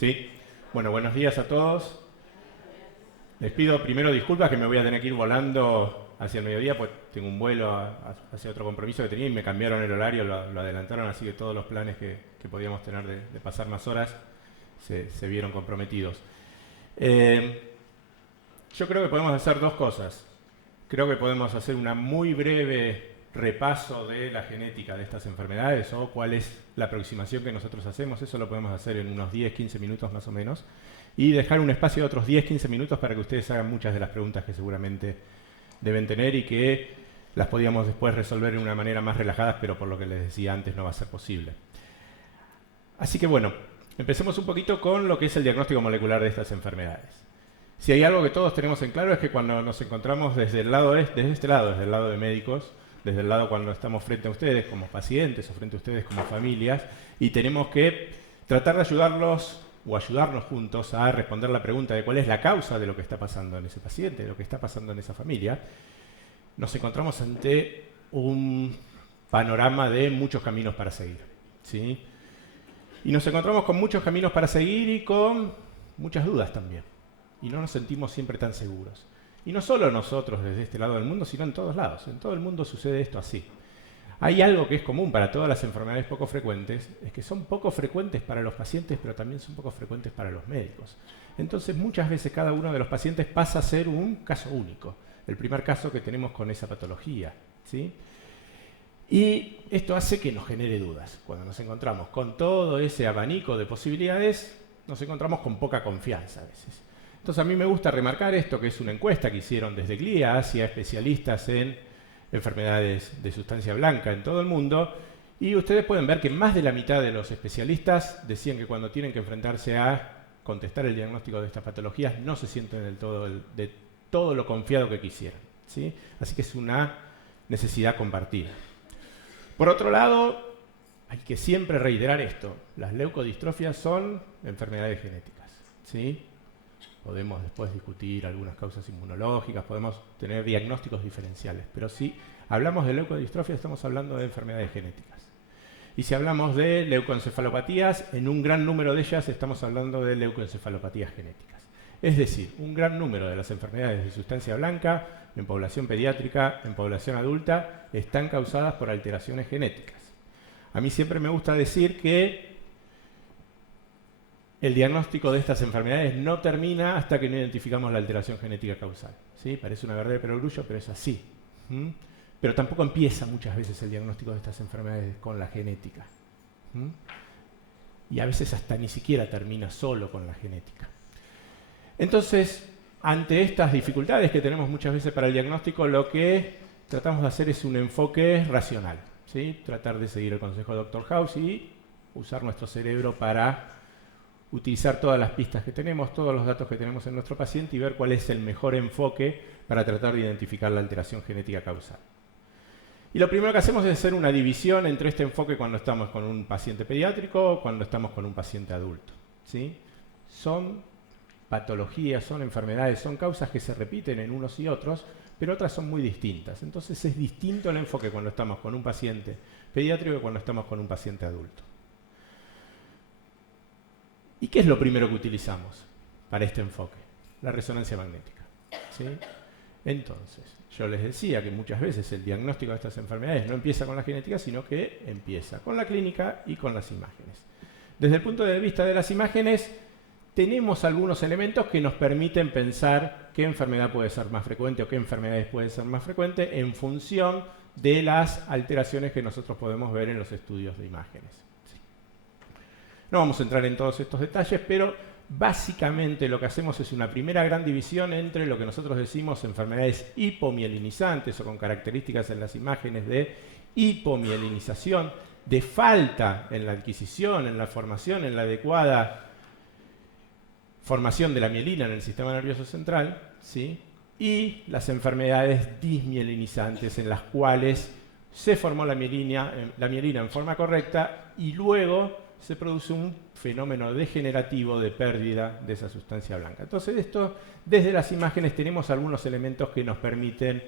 Sí. Bueno, buenos días a todos. Les pido primero disculpas que me voy a tener que ir volando hacia el mediodía, pues tengo un vuelo hacia otro compromiso que tenía y me cambiaron el horario, lo adelantaron, así que todos los planes que podíamos tener de pasar más horas se vieron comprometidos. Yo creo que podemos hacer dos cosas. Creo que podemos hacer una muy breve repaso de la genética de estas enfermedades o cuál es la aproximación que nosotros hacemos. Eso lo podemos hacer en unos 10-15 minutos más o menos. Y dejar un espacio de otros 10-15 minutos para que ustedes hagan muchas de las preguntas que seguramente deben tener y que las podíamos después resolver de una manera más relajada, pero por lo que les decía antes no va a ser posible. Así que bueno, empecemos un poquito con lo que es el diagnóstico molecular de estas enfermedades. Si hay algo que todos tenemos en claro es que cuando nos encontramos desde el lado desde el lado de médicos, desde el lado cuando estamos frente a ustedes como pacientes o frente a ustedes como familias, y tenemos que tratar de ayudarlos o ayudarnos juntos a responder la pregunta de cuál es la causa de lo que está pasando en ese paciente, de lo que está pasando en esa familia, nos encontramos ante un panorama de muchos caminos para seguir, ¿sí? Y nos encontramos con muchos caminos para seguir y con muchas dudas también. Y no nos sentimos siempre tan seguros. Y no solo nosotros desde este lado del mundo, sino en todos lados. En todo el mundo sucede esto así. Hay algo que es común para todas las enfermedades poco frecuentes, es que son poco frecuentes para los pacientes, pero también son poco frecuentes para los médicos. Entonces muchas veces cada uno de los pacientes pasa a ser un caso único, el primer caso que tenemos con esa patología, ¿sí? Y esto hace que nos genere dudas. Cuando nos encontramos con todo ese abanico de posibilidades, nos encontramos con poca confianza a veces. Entonces a mí me gusta remarcar esto, que es una encuesta que hicieron desde GLIA hacia especialistas en enfermedades de sustancia blanca en todo el mundo, y ustedes pueden ver que más de la mitad de los especialistas decían que cuando tienen que enfrentarse a contestar el diagnóstico de estas patologías no se sienten de todo lo confiado que quisieran, ¿sí? Así que es una necesidad compartida. Por otro lado, hay que siempre reiterar esto, las leucodistrofias son enfermedades genéticas, ¿sí? Podemos después discutir algunas causas inmunológicas, podemos tener diagnósticos diferenciales, pero si hablamos de leucodistrofia estamos hablando de enfermedades genéticas. Y si hablamos de leucoencefalopatías, en un gran número de ellas estamos hablando de leucoencefalopatías genéticas. Es decir, un gran número de las enfermedades de sustancia blanca en población pediátrica, en población adulta, están causadas por alteraciones genéticas. A mí siempre me gusta decir que el diagnóstico de estas enfermedades no termina hasta que no identificamos la alteración genética causal, ¿sí? Parece una verdad de perogrullo, pero es así. Pero tampoco empieza muchas veces el diagnóstico de estas enfermedades con la genética. Y a veces hasta ni siquiera termina solo con la genética. Entonces, ante estas dificultades que tenemos muchas veces para el diagnóstico, lo que tratamos de hacer es un enfoque racional, ¿sí? Tratar de seguir el consejo de Dr. House y usar nuestro cerebro para utilizar todas las pistas que tenemos, todos los datos que tenemos en nuestro paciente y ver cuál es el mejor enfoque para tratar de identificar la alteración genética causal. Y lo primero que hacemos es hacer una división entre este enfoque cuando estamos con un paciente pediátrico o cuando estamos con un paciente adulto, ¿sí? Son patologías, son enfermedades, son causas que se repiten en unos y otros, pero otras son muy distintas. Entonces es distinto el enfoque cuando estamos con un paciente pediátrico que cuando estamos con un paciente adulto. ¿Y qué es lo primero que utilizamos para este enfoque? La resonancia magnética, ¿sí? Entonces, yo les decía que muchas veces el diagnóstico de estas enfermedades no empieza con la genética, sino que empieza con la clínica y con las imágenes. Desde el punto de vista de las imágenes, tenemos algunos elementos que nos permiten pensar qué enfermedad puede ser más frecuente o qué enfermedades pueden ser más frecuentes en función de las alteraciones que nosotros podemos ver en los estudios de imágenes. No vamos a entrar en todos estos detalles, pero básicamente lo que hacemos es una primera gran división entre lo que nosotros decimos enfermedades hipomielinizantes o con características en las imágenes de hipomielinización, de falta en la adquisición, en la formación, en la adecuada formación de la mielina en el sistema nervioso central, ¿sí? Y las enfermedades dismielinizantes en las cuales se formó la mielina en forma correcta y luego se produce un fenómeno degenerativo de pérdida de esa sustancia blanca. Entonces, esto, desde las imágenes tenemos algunos elementos que nos permiten,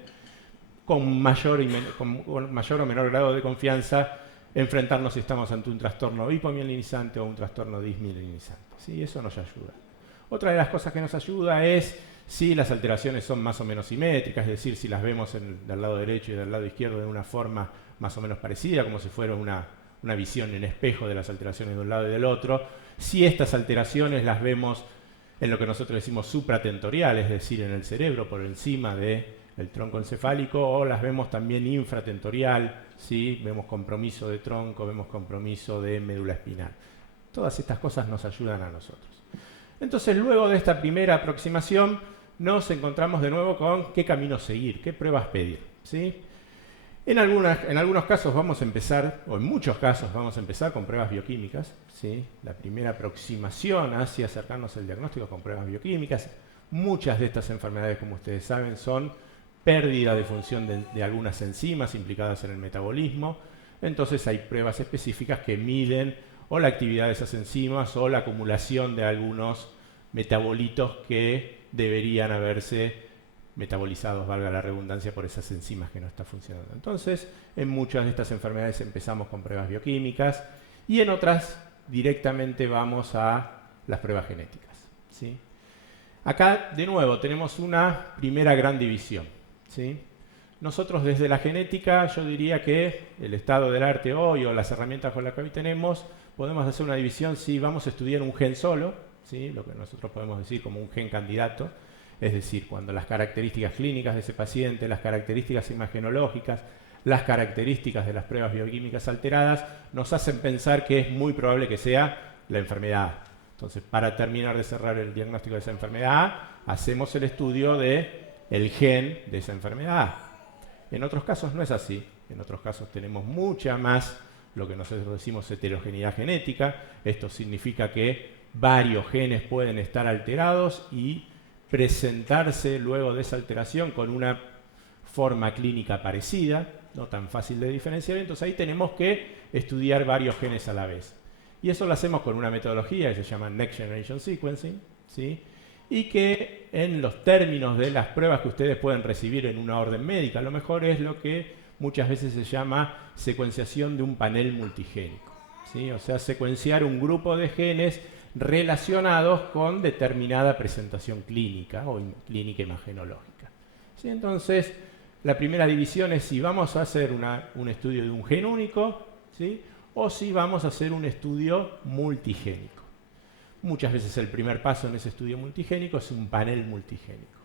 con mayor o menor grado de confianza, enfrentarnos si estamos ante un trastorno hipomielinizante o un trastorno dismielinizante. ¿Sí? Eso nos ayuda. Otra de las cosas que nos ayuda es si las alteraciones son más o menos simétricas, es decir, si las vemos del lado derecho y del lado izquierdo de una forma más o menos parecida, como si fuera una visión en espejo de las alteraciones de un lado y del otro. Si estas alteraciones las vemos en lo que nosotros decimos supratentorial, es decir, en el cerebro por encima del tronco encefálico, o las vemos también infratentorial, ¿sí? Vemos compromiso de tronco, vemos compromiso de médula espinal. Todas estas cosas nos ayudan a nosotros. Entonces, luego de esta primera aproximación, nos encontramos de nuevo con qué camino seguir, qué pruebas pedir, ¿sí? En algunos casos vamos a empezar, o en muchos casos vamos a empezar con pruebas bioquímicas, ¿sí? La primera aproximación hacia acercarnos al diagnóstico con pruebas bioquímicas. Muchas de estas enfermedades, como ustedes saben, son pérdida de función de algunas enzimas implicadas en el metabolismo. Entonces hay pruebas específicas que miden o la actividad de esas enzimas o la acumulación de algunos metabolitos que deberían haberse metabolizados, valga la redundancia, por esas enzimas que no están funcionando. Entonces, en muchas de estas enfermedades empezamos con pruebas bioquímicas y en otras directamente vamos a las pruebas genéticas, ¿sí? Acá, de nuevo, tenemos una primera gran división, ¿sí? Nosotros desde la genética, yo diría que el estado del arte hoy o las herramientas con las que hoy tenemos, podemos hacer una división si vamos a estudiar un gen solo, ¿sí? Lo que nosotros podemos decir como un gen candidato, es decir, cuando las características clínicas de ese paciente, las características imagenológicas, las características de las pruebas bioquímicas alteradas nos hacen pensar que es muy probable que sea la enfermedad. Entonces, para terminar de cerrar el diagnóstico de esa enfermedad, hacemos el estudio del gen de esa enfermedad. En otros casos no es así. En otros casos tenemos mucha más, lo que nosotros decimos, heterogeneidad genética. Esto significa que varios genes pueden estar alterados y presentarse luego de esa alteración con una forma clínica parecida, no tan fácil de diferenciar. Entonces ahí tenemos que estudiar varios genes a la vez. Y eso lo hacemos con una metodología que se llama Next Generation Sequencing, ¿sí? Y que en los términos de las pruebas que ustedes pueden recibir en una orden médica, a lo mejor es lo que muchas veces se llama secuenciación de un panel multigénico, ¿sí? O sea, secuenciar un grupo de genes relacionados con determinada presentación clínica o clínica imagenológica, ¿sí? Entonces, la primera división es si vamos a hacer un estudio de un gen único, ¿sí? O si vamos a hacer un estudio multigénico. Muchas veces el primer paso en ese estudio multigénico es un panel multigénico.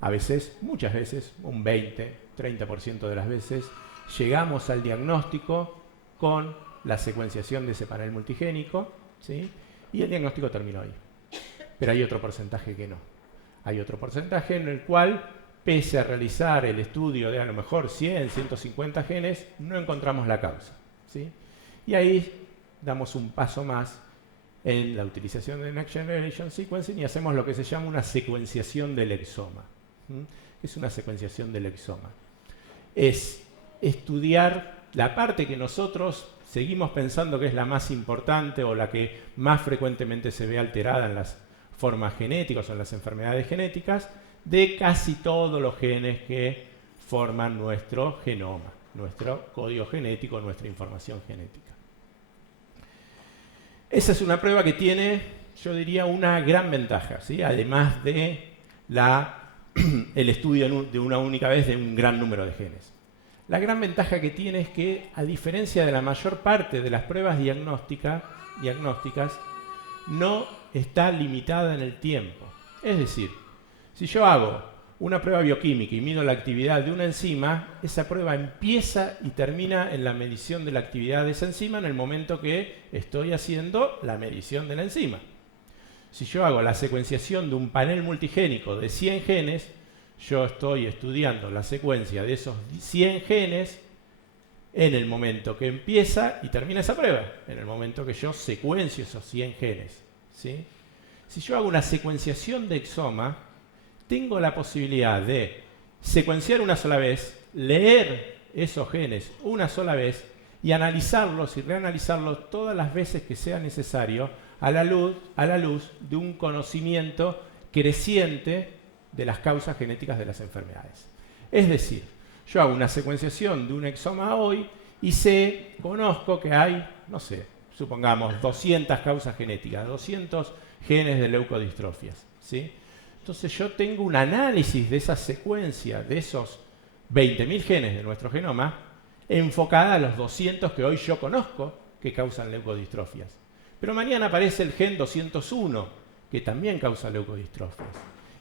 A veces, muchas veces, un 20, 30% de las veces, llegamos al diagnóstico con la secuenciación de ese panel multigénico, ¿sí? Y el diagnóstico terminó ahí. Pero hay otro porcentaje que no. Hay otro porcentaje en el cual, pese a realizar el estudio de a lo mejor 100, 150 genes, no encontramos la causa, ¿sí? Y ahí damos un paso más en la utilización de Next Generation Sequencing y hacemos lo que se llama una secuenciación del exoma. ¿Qué es una secuenciación del exoma? Es estudiar la parte que nosotros seguimos pensando que es la más importante o la que más frecuentemente se ve alterada en las formas genéticas o en las enfermedades genéticas de casi todos los genes que forman nuestro genoma, nuestro código genético, nuestra información genética. Esa es una prueba que tiene, yo diría, una gran ventaja, ¿sí? Además de el estudio de una única vez de un gran número de genes. La gran ventaja que tiene es que, a diferencia de la mayor parte de las pruebas diagnósticas, no está limitada en el tiempo. Es decir, si yo hago una prueba bioquímica y mido la actividad de una enzima, esa prueba empieza y termina en la medición de la actividad de esa enzima en el momento que estoy haciendo la medición de la enzima. Si yo hago la secuenciación de un panel multigénico de 100 genes, yo estoy estudiando la secuencia de esos 100 genes en el momento que empieza y termina esa prueba, en el momento que yo secuencio esos 100 genes, ¿sí? Si yo hago una secuenciación de exoma, tengo la posibilidad de secuenciar una sola vez, leer esos genes una sola vez y analizarlos y reanalizarlos todas las veces que sea necesario a la luz de un conocimiento creciente de las causas genéticas de las enfermedades. Es decir, yo hago una secuenciación de un exoma hoy Y conozco que hay, no sé, supongamos 200 causas genéticas, 200 genes de leucodistrofias, ¿sí? Entonces yo tengo un análisis de esa secuencia, de esos 20.000 genes de nuestro genoma, enfocada a los 200 que hoy yo conozco que causan leucodistrofias. Pero mañana aparece el gen 201, que también causa leucodistrofias.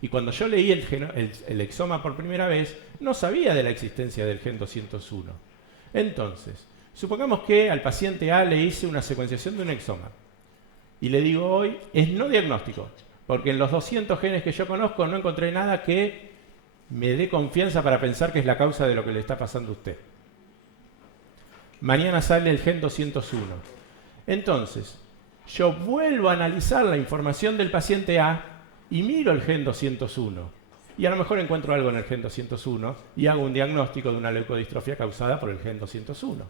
Y cuando yo leí el exoma por primera vez, no sabía de la existencia del gen 201. Entonces, supongamos que al paciente A le hice una secuenciación de un exoma. Y le digo hoy, es no diagnóstico, porque en los 200 genes que yo conozco no encontré nada que me dé confianza para pensar que es la causa de lo que le está pasando a usted. Mañana sale el gen 201. Entonces, yo vuelvo a analizar la información del paciente A y miro el gen 201. Y a lo mejor encuentro algo en el gen 201 y hago un diagnóstico de una leucodistrofia causada por el gen 201.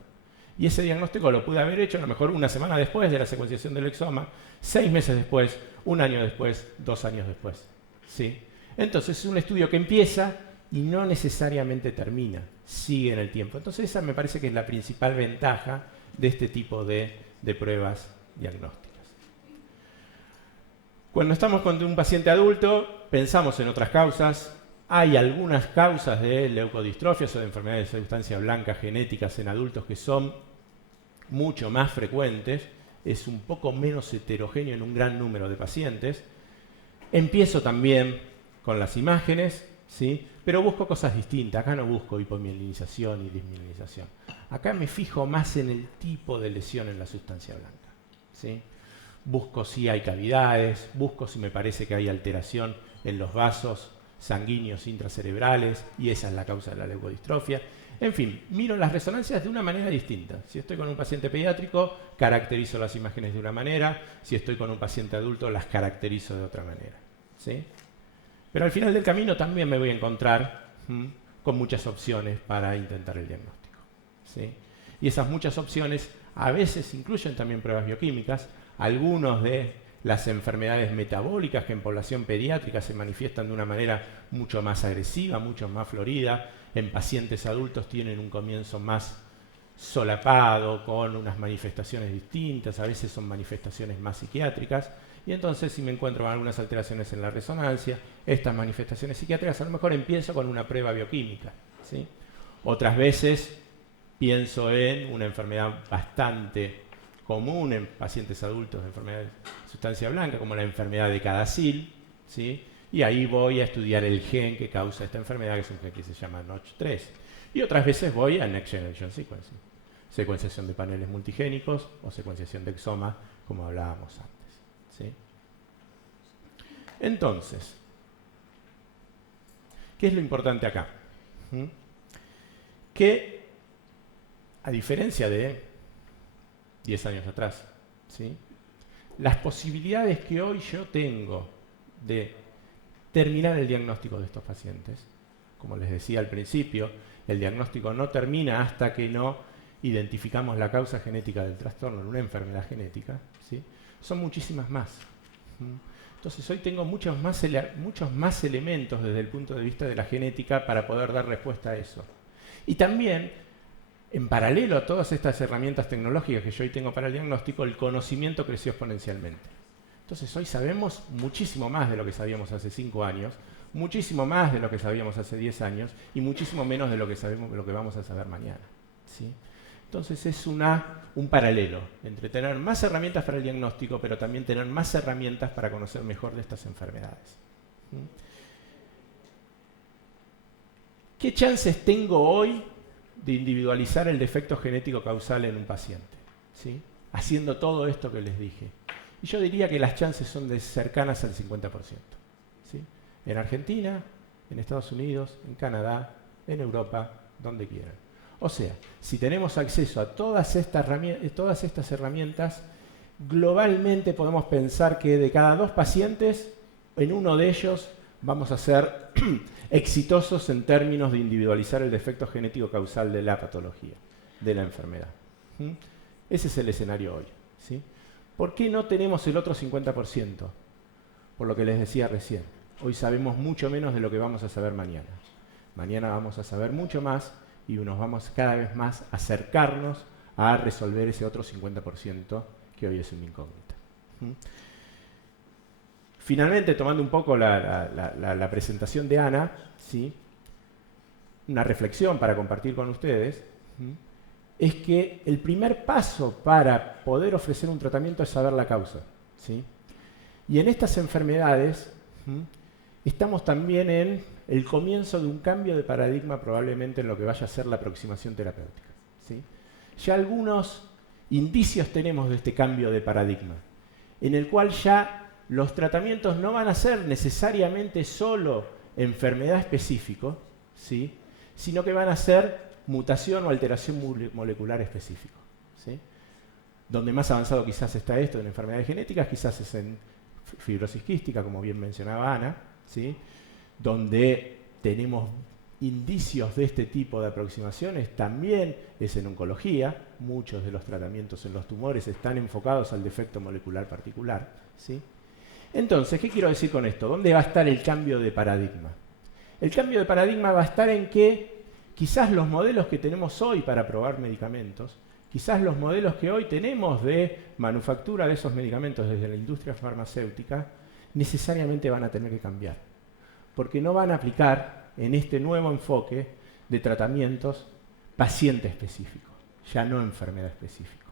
Y ese diagnóstico lo pude haber hecho a lo mejor una semana después de la secuenciación del exoma, 6 meses después, 1 año después, 2 años después. ¿Sí? Entonces es un estudio que empieza y no necesariamente termina, sigue en el tiempo. Entonces esa me parece que es la principal ventaja de este tipo de pruebas diagnósticas. Cuando estamos con un paciente adulto, pensamos en otras causas. Hay algunas causas de leucodistrofias o de enfermedades de sustancia blanca genéticas en adultos que son mucho más frecuentes, es un poco menos heterogéneo en un gran número de pacientes. Empiezo también con las imágenes, ¿sí? Pero busco cosas distintas. Acá no busco hipomielinización y dismielinización. Acá me fijo más en el tipo de lesión en la sustancia blanca, ¿sí? Busco si hay cavidades, busco si me parece que hay alteración en los vasos sanguíneos intracerebrales, y esa es la causa de la leucodistrofia. En fin, miro las resonancias de una manera distinta. Si estoy con un paciente pediátrico, caracterizo las imágenes de una manera. Si estoy con un paciente adulto, las caracterizo de otra manera, ¿sí? Pero al final del camino también me voy a encontrar con muchas opciones para intentar el diagnóstico, ¿sí? Y esas muchas opciones a veces incluyen también pruebas bioquímicas. Algunos de las enfermedades metabólicas que en población pediátrica se manifiestan de una manera mucho más agresiva, mucho más florida. En pacientes adultos tienen un comienzo más solapado, con unas manifestaciones distintas, a veces son manifestaciones más psiquiátricas. Y entonces, si me encuentro con algunas alteraciones en la resonancia, estas manifestaciones psiquiátricas, a lo mejor empiezo con una prueba bioquímica, ¿sí? Otras veces pienso en una enfermedad bastante común en pacientes adultos de enfermedad de sustancia blanca, como la enfermedad de Cadacil, ¿sí? Y ahí voy a estudiar el gen que causa esta enfermedad, que es un gen que se llama Notch3. Y otras veces voy a Next Generation Sequencing, secuenciación de paneles multigénicos o secuenciación de exoma, como hablábamos antes, ¿sí? Entonces, ¿qué es lo importante acá? Que, a diferencia de 10 años atrás, ¿sí? Las posibilidades que hoy yo tengo de terminar el diagnóstico de estos pacientes, como les decía al principio, el diagnóstico no termina hasta que no identificamos la causa genética del trastorno en una enfermedad genética, ¿sí? Son muchísimas más. Entonces hoy tengo muchos más elementos desde el punto de vista de la genética para poder dar respuesta a eso. Y también, en paralelo a todas estas herramientas tecnológicas que yo hoy tengo para el diagnóstico, el conocimiento creció exponencialmente. Entonces hoy sabemos muchísimo más de lo que sabíamos hace 5 años, muchísimo más de lo que sabíamos hace 10 años y muchísimo menos de lo que sabemos, de lo que vamos a saber mañana, ¿sí? Entonces es un paralelo entre tener más herramientas para el diagnóstico, pero también tener más herramientas para conocer mejor de estas enfermedades. ¿Qué chances tengo hoy de individualizar el defecto genético causal en un paciente, ¿sí? Haciendo todo esto que les dije? Y yo diría que las chances son cercanas al 50%, ¿sí? En Argentina, en Estados Unidos, en Canadá, en Europa, donde quieran. O sea, si tenemos acceso a todas estas herramientas, globalmente podemos pensar que de cada 2 pacientes, en uno de ellos vamos a ser exitosos en términos de individualizar el defecto genético causal de la patología, de la enfermedad. Ese es el escenario hoy, ¿sí? ¿Por qué no tenemos el otro 50%? Por lo que les decía recién. Hoy sabemos mucho menos de lo que vamos a saber mañana. Mañana vamos a saber mucho más y nos vamos cada vez más a acercarnos a resolver ese otro 50% que hoy es una incógnita. Finalmente, tomando un poco la presentación de Ana, ¿sí? Una reflexión para compartir con ustedes, es que el primer paso para poder ofrecer un tratamiento es saber la causa, ¿sí? Y en estas enfermedades estamos también en el comienzo de un cambio de paradigma probablemente en lo que vaya a ser la aproximación terapéutica, ¿sí? Ya algunos indicios tenemos de este cambio de paradigma, en el cual ya los tratamientos no van a ser necesariamente solo enfermedad específica, ¿sí? Sino que van a ser mutación o alteración molecular específico, ¿sí? Donde más avanzado quizás está esto en enfermedades genéticas, quizás es en fibrosis quística, como bien mencionaba Ana, ¿sí? Donde tenemos indicios de este tipo de aproximaciones, también es en oncología. Muchos de los tratamientos en los tumores están enfocados al defecto molecular particular, ¿sí? Entonces, ¿qué quiero decir con esto? ¿Dónde va a estar el cambio de paradigma? El cambio de paradigma va a estar en que quizás los modelos que tenemos hoy para probar medicamentos, quizás los modelos que hoy tenemos de manufactura de esos medicamentos desde la industria farmacéutica, necesariamente van a tener que cambiar, porque no van a aplicar en este nuevo enfoque de tratamientos paciente específico, ya no enfermedad específico,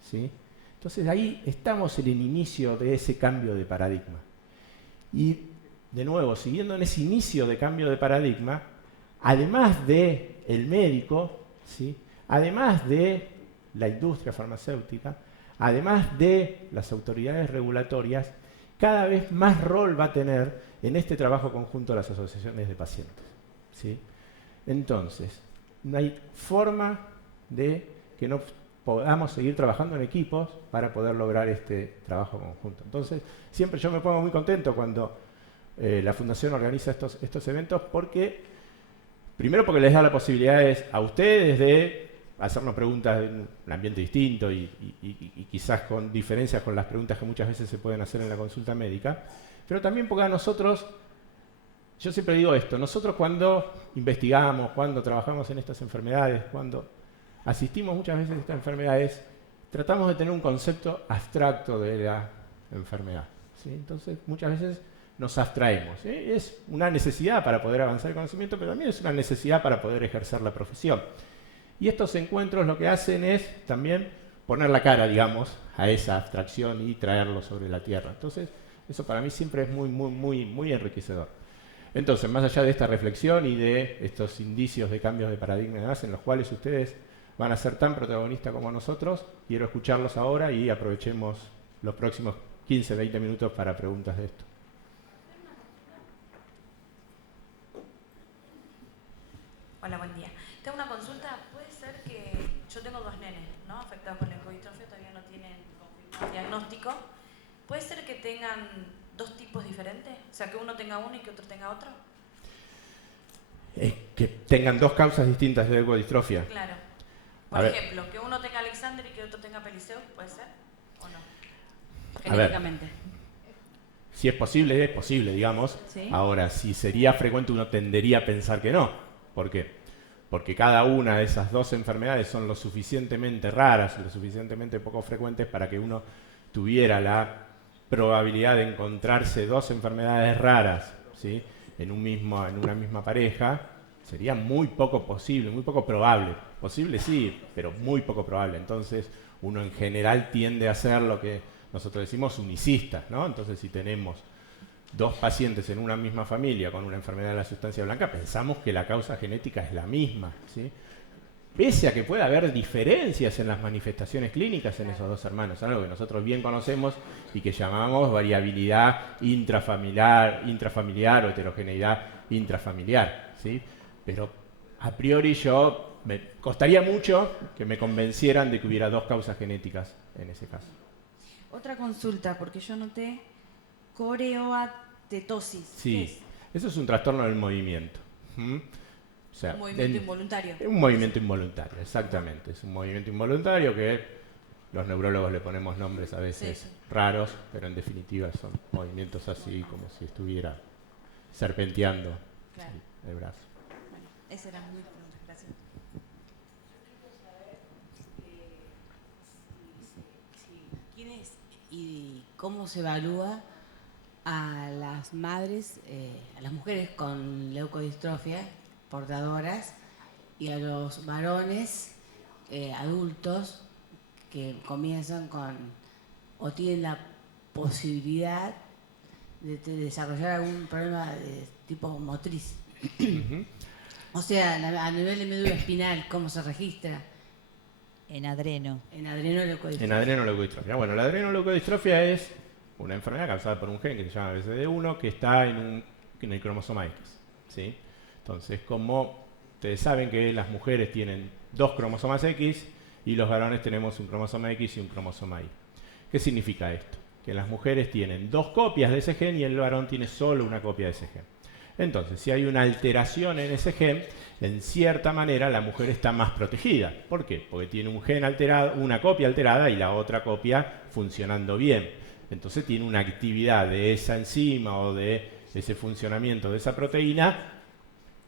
¿sí? Entonces ahí estamos en el inicio de ese cambio de paradigma. Y de nuevo, siguiendo en ese inicio de cambio de paradigma, además de el médico, ¿sí? Además de la industria farmacéutica, además de las autoridades regulatorias, cada vez más rol va a tener en este trabajo conjunto las asociaciones de pacientes, ¿sí? Entonces, no hay forma de que no podamos seguir trabajando en equipos para poder lograr este trabajo conjunto. Entonces, siempre yo me pongo muy contento cuando la Fundación organiza estos eventos, porque, primero porque les da la posibilidad a ustedes de hacernos preguntas en un ambiente distinto y quizás con diferencias con las preguntas que muchas veces se pueden hacer en la consulta médica, pero también porque a nosotros, yo siempre digo esto, nosotros cuando investigamos, cuando trabajamos en estas enfermedades, cuando asistimos muchas veces a estas enfermedades, tratamos de tener un concepto abstracto de la enfermedad, ¿sí? Entonces, muchas veces nos abstraemos, ¿sí? Es una necesidad para poder avanzar el conocimiento, pero también es una necesidad para poder ejercer la profesión. Y estos encuentros lo que hacen es también poner la cara, digamos, a esa abstracción y traerlo sobre la tierra. Entonces, eso para mí siempre es muy enriquecedor. Entonces, más allá de esta reflexión y de estos indicios de cambios de paradigma en los cuales ustedes van a ser tan protagonistas como nosotros, quiero escucharlos ahora y aprovechemos los próximos 15-20 minutos para preguntas de esto. Hola, buen día. Tengo una consulta. Puede ser que yo tengo dos nenes, ¿no?, afectados con leucodistrofia, todavía no tienen confirmado diagnóstico. ¿Puede ser que tengan dos tipos diferentes? O sea, que uno tenga uno y que otro tenga otro. Que tengan dos causas distintas de leucodistrofia. Claro. Por ejemplo, que uno tenga Alexander y que otro tenga Pelizaeus, ¿puede ser o no? Genéticamente. Si es posible, digamos. ¿Sí? Ahora, si sería frecuente, uno tendería a pensar que no. ¿Por qué? Porque cada una de esas dos enfermedades son lo suficientemente raras, lo suficientemente poco frecuentes para que uno tuviera la probabilidad de encontrarse dos enfermedades raras, ¿sí?, en una misma pareja. Sería muy poco posible, muy poco probable. Posible sí, pero muy poco probable. Entonces, uno en general tiende a ser lo que nosotros decimos unicistas, ¿no? Entonces, si tenemos dos pacientes en una misma familia con una enfermedad de la sustancia blanca, pensamos que la causa genética es la misma, ¿sí? Pese a que pueda haber diferencias en las manifestaciones clínicas en esos dos hermanos, algo que nosotros bien conocemos y que llamamos variabilidad intrafamiliar o heterogeneidad intrafamiliar, ¿sí? Pero a priori me costaría mucho que me convencieran de que hubiera dos causas genéticas en ese caso. Otra consulta, porque yo noté coreoatetosis. Sí, eso es un trastorno del movimiento. O sea, Un movimiento involuntario. Un movimiento involuntario, exactamente. Es un movimiento involuntario que los neurólogos le ponemos nombres a veces raros, pero en definitiva son movimientos así como si estuviera serpenteando el brazo. Bueno, esa era muy pregunta. Gracias. ¿Y cómo se evalúa a las madres, a las mujeres con leucodistrofia portadoras y a los varones adultos que comienzan con o tienen la posibilidad de desarrollar algún problema de tipo motriz? O sea, a nivel de médula espinal, ¿cómo se registra? En adreno. En adrenoleucodistrofia. En adrenoleucodistrofia. Bueno, la adrenoleucodistrofia es una enfermedad causada por un gen que se llama BCD1 que está en el cromosoma X. ¿Sí? Entonces, como ustedes saben que las mujeres tienen 2 cromosomas X y los varones tenemos un cromosoma X y un cromosoma Y. ¿Qué significa esto? Que las mujeres tienen 2 copias de ese gen y el varón tiene solo una copia de ese gen. Entonces, si hay una alteración en ese gen, en cierta manera la mujer está más protegida. ¿Por qué? Porque tiene un gen alterado, una copia alterada y la otra copia funcionando bien. Entonces tiene una actividad de esa enzima o de ese funcionamiento de esa proteína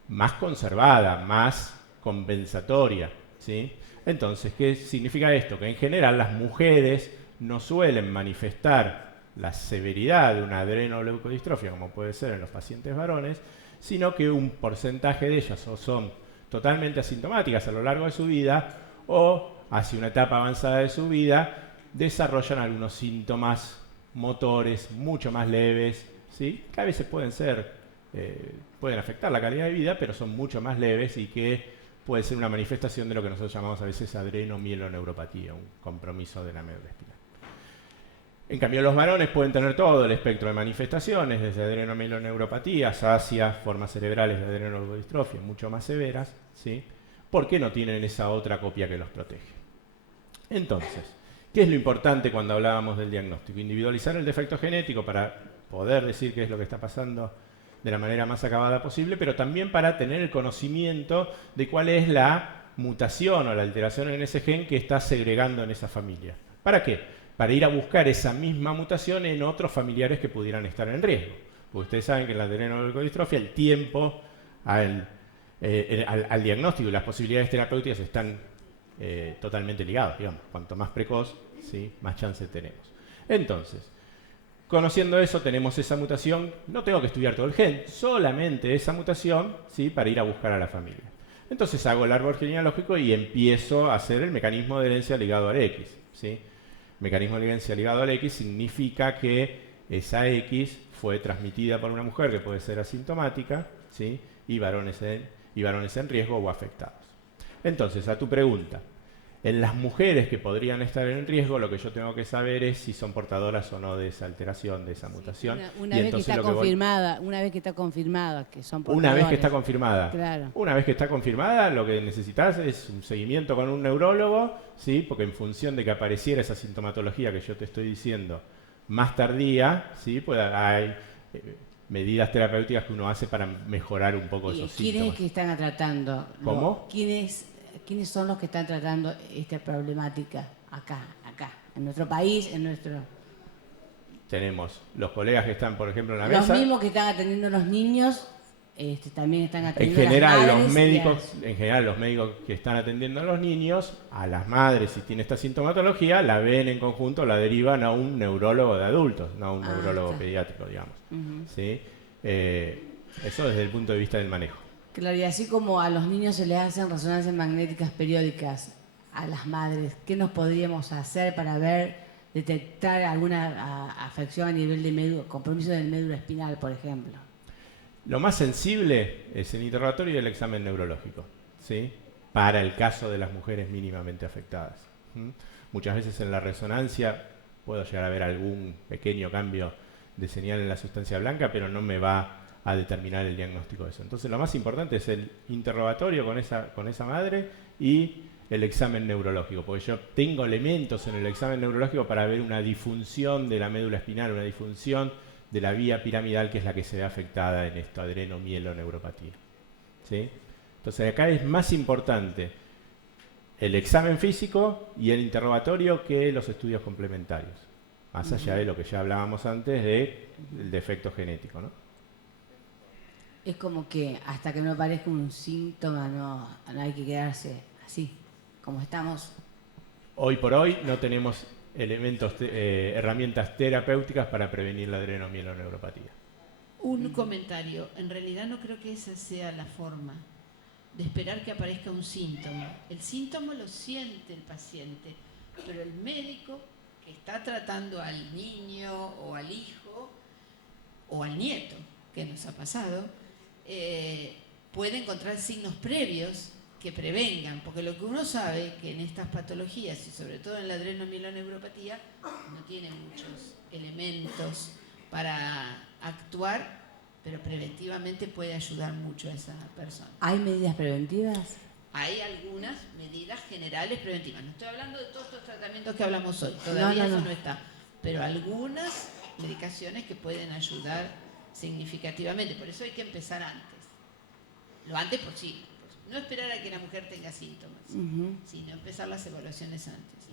más conservada, más compensatoria, ¿sí? Entonces, ¿qué significa esto? Que en general las mujeres no suelen manifestar la severidad de una adrenoleucodistrofia, como puede ser en los pacientes varones, sino que un porcentaje de ellas o son totalmente asintomáticas a lo largo de su vida o hacia una etapa avanzada de su vida desarrollan algunos síntomas motores mucho más leves, ¿sí? Que a veces pueden afectar la calidad de vida, pero son mucho más leves y que puede ser una manifestación de lo que nosotros llamamos a veces adrenomieloneuropatía, un compromiso de la médula espinal. En cambio, los varones pueden tener todo el espectro de manifestaciones, desde adrenomieloneuropatías hacia formas cerebrales de adrenoleucodistrofia mucho más severas, ¿sí? Porque no tienen esa otra copia que los protege. Entonces, ¿qué es lo importante cuando hablábamos del diagnóstico? Individualizar el defecto genético para poder decir qué es lo que está pasando de la manera más acabada posible, pero también para tener el conocimiento de cuál es la mutación o la alteración en ese gen que está segregando en esa familia. ¿Para qué? Para ir a buscar esa misma mutación en otros familiares que pudieran estar en riesgo. Porque ustedes saben que en la adrenoleucodistrofia el tiempo al diagnóstico y las posibilidades terapéuticas están totalmente ligados, digamos. Cuanto más precoz, ¿sí?, más chance tenemos. Entonces, conociendo eso, tenemos esa mutación. No tengo que estudiar todo el gen, solamente esa mutación, ¿sí?, para ir a buscar a la familia. Entonces hago el árbol genealógico y empiezo a hacer el mecanismo de herencia ligado al X, ¿sí? Mecanismo de herencia ligado al X significa que esa X fue transmitida por una mujer que puede ser asintomática, ¿sí?, y varones en riesgo o afectados. Entonces, a tu pregunta, en las mujeres que podrían estar en riesgo, lo que yo tengo que saber es si son portadoras o no de esa alteración, de esa mutación. Una vez que está confirmada que son portadoras. Una vez que está confirmada. Claro. Una vez que está confirmada, lo que necesitas es un seguimiento con un neurólogo, ¿sí? Porque en función de que apareciera esa sintomatología que yo te estoy diciendo más tardía, ¿sí?, pues hay medidas terapéuticas que uno hace para mejorar un poco esos síntomas. ¿Quiénes que están tratando? ¿Cómo? ¿Quiénes son los que están tratando esta problemática acá, en nuestro país, en nuestro...? Tenemos los colegas que están, por ejemplo, en la Los mesa. mismos que están atendiendo a los niños, también están En atendiendo general, a las madres. los médicos que están atendiendo a los niños, a las madres, si tiene esta sintomatología, la ven en conjunto, la derivan a un neurólogo de adultos, no a un neurólogo pediátrico, digamos. ¿Sí? Eso desde el punto de vista del manejo. Claro, y así como a los niños se les hacen resonancias magnéticas periódicas, a las madres, ¿qué nos podríamos hacer para detectar alguna afección a nivel de compromiso del médula espinal, por ejemplo? Lo más sensible es el interrogatorio y el examen neurológico, ¿sí?, para el caso de las mujeres mínimamente afectadas. Muchas veces en la resonancia puedo llegar a ver algún pequeño cambio de señal en la sustancia blanca, pero no me va a determinar el diagnóstico de eso. Entonces lo más importante es el interrogatorio con esa madre y el examen neurológico, porque yo tengo elementos en el examen neurológico para ver una disfunción de la médula espinal, una disfunción de la vía piramidal, que es la que se ve afectada en esta adrenomieloneuropatía, ¿sí? Entonces acá es más importante el examen físico y el interrogatorio que los estudios complementarios, más allá de lo que ya hablábamos antes del defecto genético, ¿no? Es como que hasta que no aparezca un síntoma no hay que quedarse así, como estamos. Hoy por hoy no tenemos herramientas terapéuticas para prevenir la adrenomieloneopatía. Un comentario. En realidad no creo que esa sea la forma de esperar que aparezca un síntoma. El síntoma lo siente el paciente, pero el médico que está tratando al niño o al hijo o al nieto, que nos ha pasado, puede encontrar signos previos que prevengan, porque lo que uno sabe que en estas patologías y sobre todo en la adrenomieloneopatía no tiene muchos elementos para actuar, pero preventivamente puede ayudar mucho a esa persona. ¿Hay medidas preventivas? Hay algunas medidas generales preventivas. No estoy hablando de todos estos tratamientos que hablamos hoy, todavía eso no está, pero algunas medicaciones que pueden ayudar significativamente. Por eso hay que empezar antes, lo antes posible. No esperar a que la mujer tenga síntomas, sino empezar las evaluaciones antes.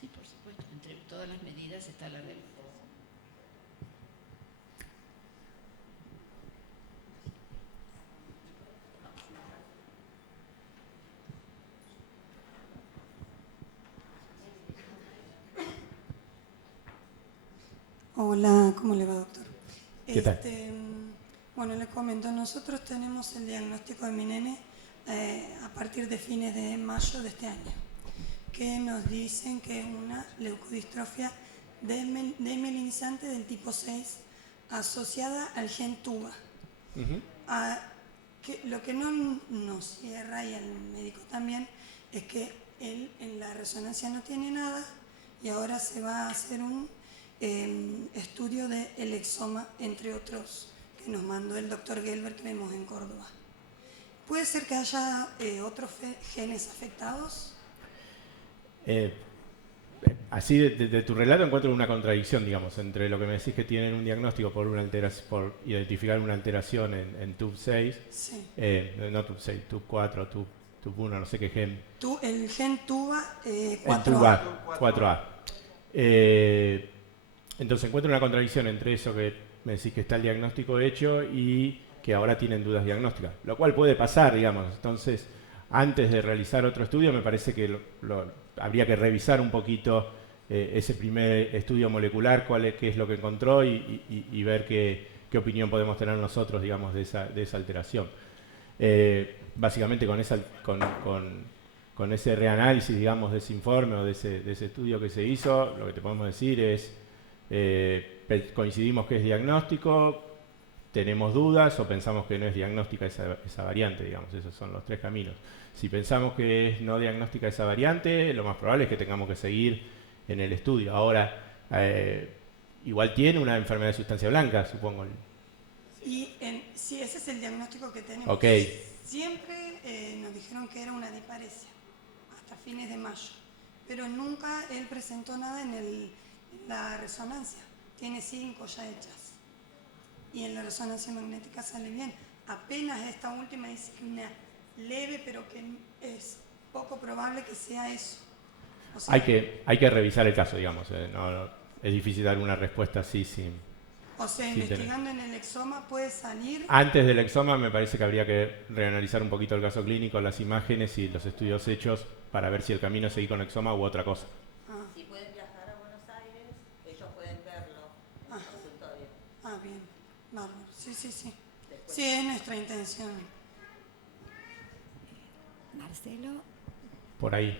Sí, por supuesto. Entre todas las medidas está la rehabilitación. Hola, ¿cómo le va, doctor? ¿Qué tal? Bueno, les comento, nosotros tenemos el diagnóstico de mi nene a partir de fines de mayo de este año, que nos dicen que es una leucodistrofia desmielinizante del tipo 6 asociada al gen TUA. Lo que no nos cierra, y el médico también, es que él en la resonancia no tiene nada y ahora se va a hacer un estudio del exoma, entre otros, que nos mandó el doctor Gelber, que vemos en Córdoba. ¿Puede ser que haya otros genes afectados? Así de tu relato encuentro una contradicción, digamos, entre lo que me decís que tienen un diagnóstico por identificar una alteración en TUB6, sí. No TUB6, TUB4, TUB1, no sé qué gen. El gen TUA 4A. 4A. Entonces encuentro una contradicción entre eso que me decís que está el diagnóstico hecho y que ahora tienen dudas diagnósticas, lo cual puede pasar, digamos. Entonces, antes de realizar otro estudio, me parece que habría que revisar un poquito ese primer estudio molecular, qué es lo que encontró y ver qué opinión podemos tener nosotros, digamos, de esa alteración. Básicamente con ese reanálisis, digamos, de ese informe o de ese estudio que se hizo, lo que te podemos decir es, coincidimos que es diagnóstico, tenemos dudas o pensamos que no es diagnóstica esa variante, digamos, esos son los tres caminos. Si pensamos que es no diagnóstica esa variante, lo más probable es que tengamos que seguir en el estudio. Ahora, igual tiene una enfermedad de sustancia blanca, supongo. Y sí, ese es el diagnóstico que tenemos. Okay. Siempre nos dijeron que era una disparesia, hasta fines de mayo, pero nunca él presentó nada en la resonancia. Tiene 5 ya hechas. Y en la resonancia magnética sale bien. Apenas esta última dice que una leve, pero que es poco probable que sea eso. O sea, hay que revisar el caso, digamos. Es difícil dar una respuesta así sin... O sea, investigando en el exoma puede salir... Antes del exoma me parece que habría que reanalizar un poquito el caso clínico, las imágenes y los estudios hechos para ver si el camino es seguir con exoma u otra cosa. Si pueden viajar a Buenos Aires, ellos pueden verlo en el consultorio. Bien. Bárbaro. Sí. Sí, es nuestra intención. Marcelo. Por ahí.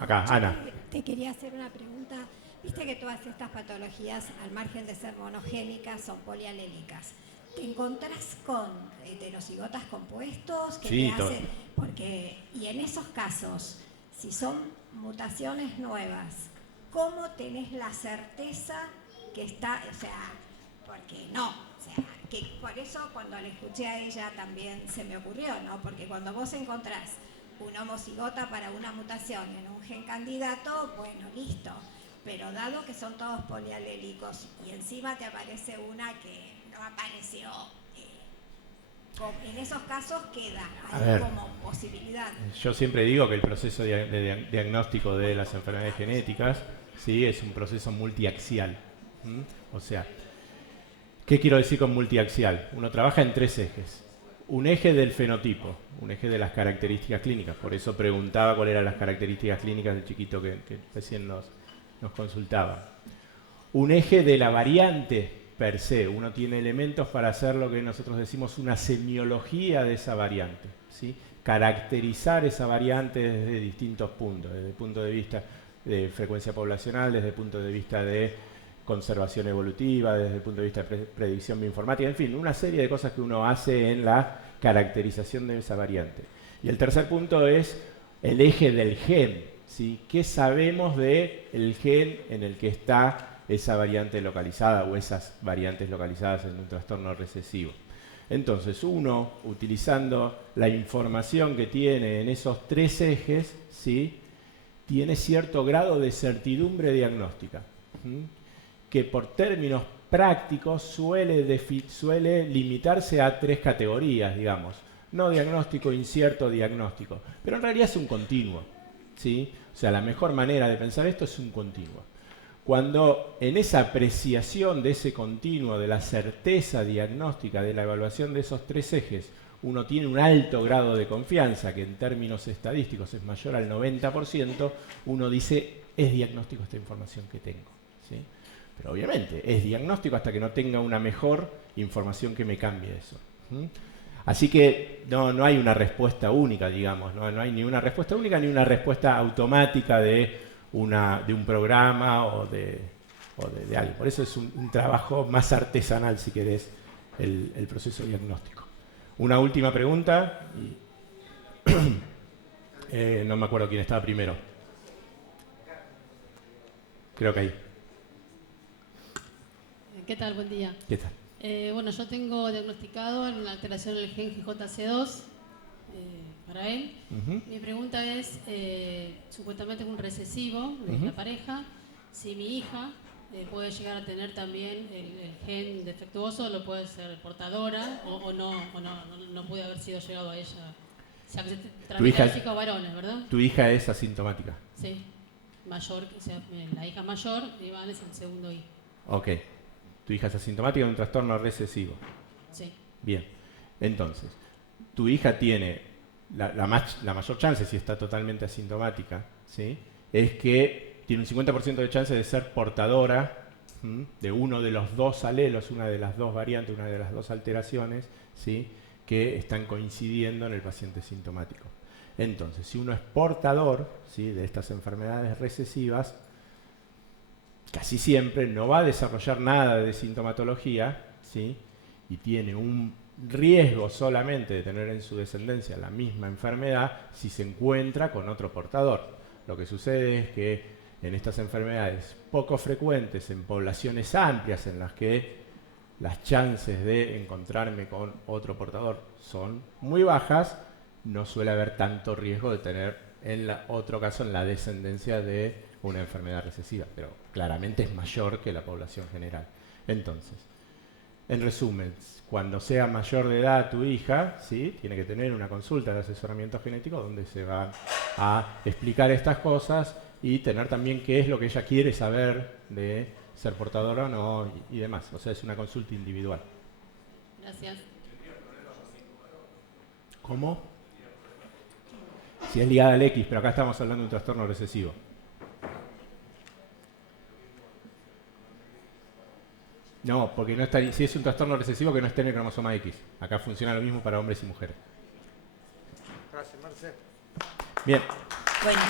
Acá, Ana. Te quería hacer una pregunta. Viste que todas estas patologías, al margen de ser monogénicas, son polialélicas. ¿Te encontrás con heterocigotas compuestos? Que sí, te hacen, y en esos casos, si son mutaciones nuevas, ¿cómo tenés la certeza que está, porque no, que por eso cuando le escuché a ella también se me ocurrió, ¿no? Porque cuando vos encontrás una homocigota para una mutación en un gen candidato, bueno, listo. Pero dado que son todos polialélicos y encima te aparece una que no apareció, en esos casos queda ahí como posibilidad. Yo siempre digo que el proceso de diagnóstico de las enfermedades genéticas, sí, es un proceso multiaxial. O sea, ¿qué quiero decir con multiaxial? Uno trabaja en 3 ejes. un eje del fenotipo, un eje de las características clínicas. Por eso preguntaba cuáles eran las características clínicas del chiquito que recién nos consultaba. Un eje de la variante per se. Uno tiene elementos para hacer lo que nosotros decimos una semiología de esa variante, ¿sí? Caracterizar esa variante desde distintos puntos, desde el punto de vista de frecuencia poblacional, desde el punto de vista de conservación evolutiva, desde el punto de vista de predicción bioinformática, en fin, una serie de cosas que uno hace en la caracterización de esa variante. Y el tercer punto es el eje del gen, ¿sí? ¿Qué sabemos del gen en el que está esa variante localizada o esas variantes localizadas en un trastorno recesivo? Entonces, uno, utilizando la información que tiene en esos tres ejes, ¿sí? Tiene cierto grado de certidumbre diagnóstica, que por términos prácticos suele limitarse a tres categorías, digamos. No diagnóstico, incierto, diagnóstico. Pero en realidad es un continuo, ¿sí? O sea, la mejor manera de pensar esto es un continuo. Cuando en esa apreciación de ese continuo, de la certeza diagnóstica, de la evaluación de esos tres ejes, uno tiene un alto grado de confianza, que en términos estadísticos es mayor al 90%, uno dice, es diagnóstico esta información que tengo, ¿sí? Pero obviamente es diagnóstico hasta que no tenga una mejor información que me cambie eso. Así que no hay una respuesta única, digamos, no hay ni una respuesta única ni una respuesta automática de un programa o de algo. Por eso es un trabajo más artesanal, si querés, el proceso diagnóstico. Una última pregunta. No me acuerdo quién estaba primero. Creo que ahí. ¿Qué tal? Buen día. ¿Qué tal? Bueno, yo tengo diagnosticado una alteración en el gen GJC2 para él. Mi pregunta es, supuestamente es un recesivo de la pareja, si mi hija puede llegar a tener también el gen defectuoso, lo puede ser portadora o no puede haber sido llegado a ella. O sea, que se transmite a chicos varones, ¿verdad? Tu hija es asintomática. Sí, mayor, o sea, la hija mayor, Iván es el segundo hijo. Ok. Tu hija es asintomática de un trastorno recesivo. Sí. Bien. Entonces, tu hija tiene la mayor chance, si está totalmente asintomática, ¿sí? Es que tiene un 50% de chance de ser portadora de uno de los dos alelos, una de las dos variantes, una de las dos alteraciones, ¿sí? Que están coincidiendo en el paciente sintomático. Entonces, si uno es portador, ¿sí? De estas enfermedades recesivas, casi siempre no va a desarrollar nada de sintomatología, ¿sí? Y tiene un riesgo solamente de tener en su descendencia la misma enfermedad si se encuentra con otro portador. Lo que sucede es que en estas enfermedades poco frecuentes, en poblaciones amplias en las que las chances de encontrarme con otro portador son muy bajas, no suele haber tanto riesgo de tener en otro caso en la descendencia de una enfermedad recesiva, pero claramente es mayor que la población general. Entonces, en resumen, cuando sea mayor de edad tu hija, ¿sí? Tiene que tener una consulta de asesoramiento genético donde se va a explicar estas cosas y tener también qué es lo que ella quiere saber de ser portadora o no y demás. O sea, es una consulta individual. Gracias. ¿Cómo? Si es ligada al X, pero acá estamos hablando de un trastorno recesivo. No, porque no está, si es un trastorno recesivo que no esté en el cromosoma X. Acá funciona lo mismo para hombres y mujeres. Gracias, Marcelo. Bien. Bueno.